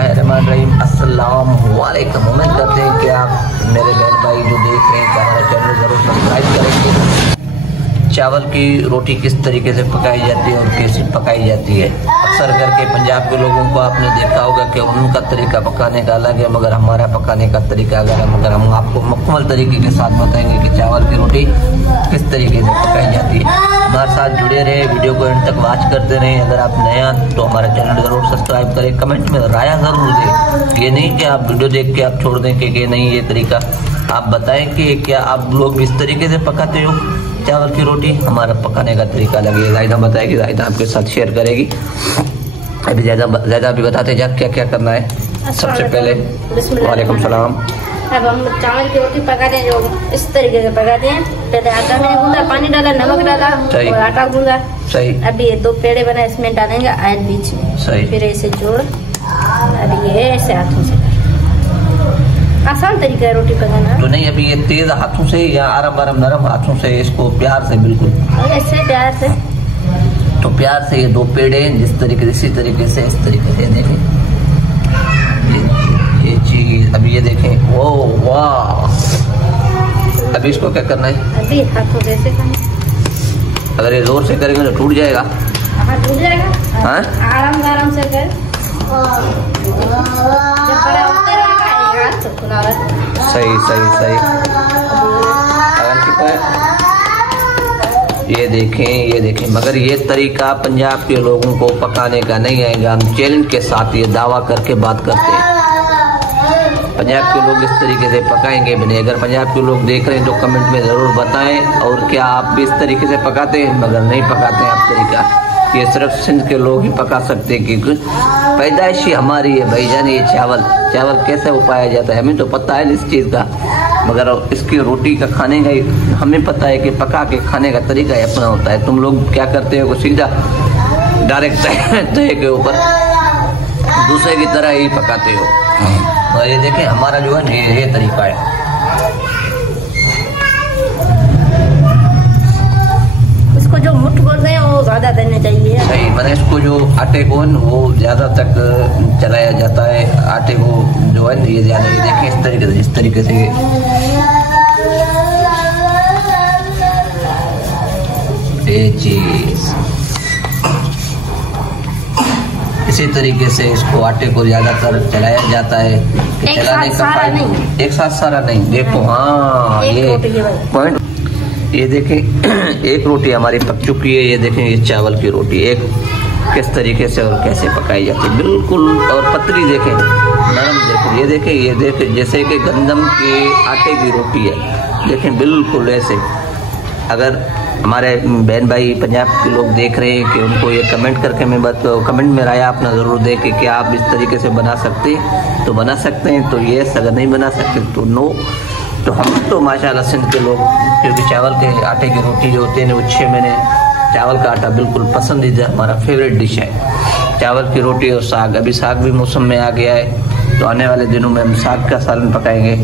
बिस्मिल्लाहिर्रहमानिर्रहीम। अस्सलाम वालेकुम। उम्मीद करते हैं कि आप मेरे बहन भाई जो देख रहे हैं तो हमारा चैनल ज़रूर सब्सक्राइब करेंगे। चावल की रोटी किस तरीके से पकाई जाती है और कैसे पकाई जाती है। अक्सर करके पंजाब के लोगों को आपने देखा होगा कि उनका तरीका पकाने का अलग है, मगर हमारा पकाने का तरीका अलग है। मगर हम आपको मुकम्मल तरीके के साथ बताएंगे कि चावल की रोटी किस तरीके से पकाई जाती है। हमारे साथ जुड़े रहे, वीडियो को एंड तक वॉच करते रहें। अगर आप नया तो हमारा चैनल ज़रूर सब्सक्राइब करें, कमेंट में राय ज़रूर दें। ये नहीं कि आप वीडियो देख के आप छोड़ दें कि नहीं ये तरीका। आप बताएं कि क्या आप लोग इस तरीके से पकाते हो चावल की रोटी। हमारा पकाने का तरीका अलग है। जायदा बताएगी, जायदा आपके साथ शेयर करेगी। अभी ज़्यादा भी बताते जा क्या क्या करना है। सबसे पहले वालेकुम सलाम। अब हम चावल की रोटी पकाते हैं जो इस तरीके से पकाते हैं। पहले आटा मैंने गूंदा, पानी डाला, नमक डाला और आटा गूंदा। सही। अभी ये 2 पेड़े बनाए, इसमें डालेंगे आयल बीच में। सही। फिर ऐसे जोड़, अभी ये ऐसे हाथों से आसान तरीका है रोटी पकाना। तो नहीं अभी ये तेज हाथों से या आराम नरम हाथों से इसको प्यार से बिल्कुल ऐसे प्यार से। तो प्यार से ये 2 पेड़े इसी तरीके से इस तरीके से देखें ये चीज। अभी ये देखें, ओ वाह। अभी इसको क्या करना है? अभी हाथों से ऐसे करना। अगर ये जोर से करेंगे तो टूट जाएगा। हाँ टूट जाएगा। हाँ आराम से कर। सही। ये देखें मगर ये तरीका पंजाब के लोगों को पकाने का नहीं आएगा। हम चैलेंज के साथ ये दावा करके बात करते हैं, पंजाब के लोग इस तरीके से पकाएंगे भी नहीं। अगर पंजाब के लोग देख रहे हैं तो कमेंट में ज़रूर बताएं। और क्या आप भी इस तरीके से पकाते हैं? मगर नहीं पकाते हैं आप तरीका। ये सिर्फ सिंध के लोग ही पका सकते हैं क्योंकि पैदाइशी हमारी है भाईजान। ये चावल कैसे उपाया जाता है हमें तो पता है इस चीज़ का, मगर इसकी रोटी का खाने का हमें पता है कि पका के खाने का तरीका ही अपना होता है। तुम लोग क्या करते हो, सीधा डायरेक्ट तवे के ऊपर दूसरे की तरह ही पकाते हो। तो ये देखें हमारा जो है ये तरीका है। इसको जो मुठ बोलते हैं वो ज्यादा देने चाहिए। सही, मैंने इसको जो आटे को वो ज्यादा तक चलाया जाता है। आटे को जो है ये ज्यादा, ये देखें इस तरीके से ये चीज इसी तरीके से इसको आटे को ज्यादातर चलाया जाता है। चलाने का एक साथ सारा नहीं। देखो हाँ ये पॉइंट। ये देखें एक रोटी हमारी पक चुकी है। ये देखें ये चावल की रोटी एक किस तरीके से और कैसे पकाई जाती है, बिल्कुल और पतली देखें, नरम देखें। ये देखें जैसे कि गंदम के आटे की रोटी है। देखें बिल्कुल ऐसे। अगर हमारे बहन भाई पंजाब के लोग देख रहे हैं कि उनको ये कमेंट करके कमेंट में राय अपना ज़रूर दें कि क्या आप इस तरीके से बना सकते हैं तो बना सकते हैं, तो ये अगर नहीं बना सकते तो नो। तो हम तो माशाल्लाह सिंध के लोग, क्योंकि चावल के आटे की रोटी जो होती है वो 6 महीने चावल का आटा बिल्कुल पसंदीदा हमारा फेवरेट डिश है। चावल की रोटी और साग। अभी साग भी मौसम में आ गया है तो आने वाले दिनों में हम साग का सालन पकाएंगे।